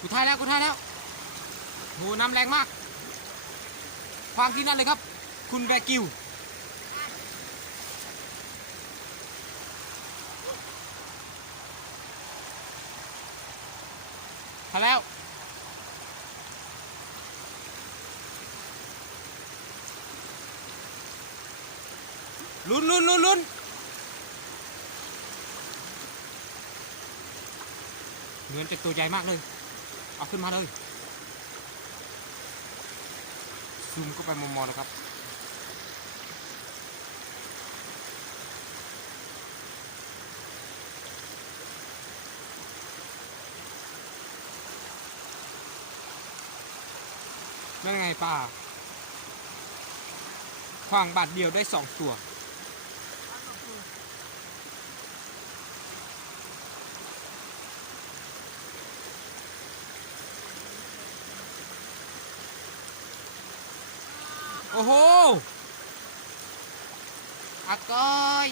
กูทายแล้วโหน้ำแรงมากควางที่นั่นเลยครับคุณแบกิวทายแล้วลุ้นเงินจะตัวใหญ่มากเลยเอาขึ้นมาเลยซูมเข้าไปมองๆนะครับนั่นไงป้าขวางบาทเดียวได้2 ตัวโอ้โหอาก้อย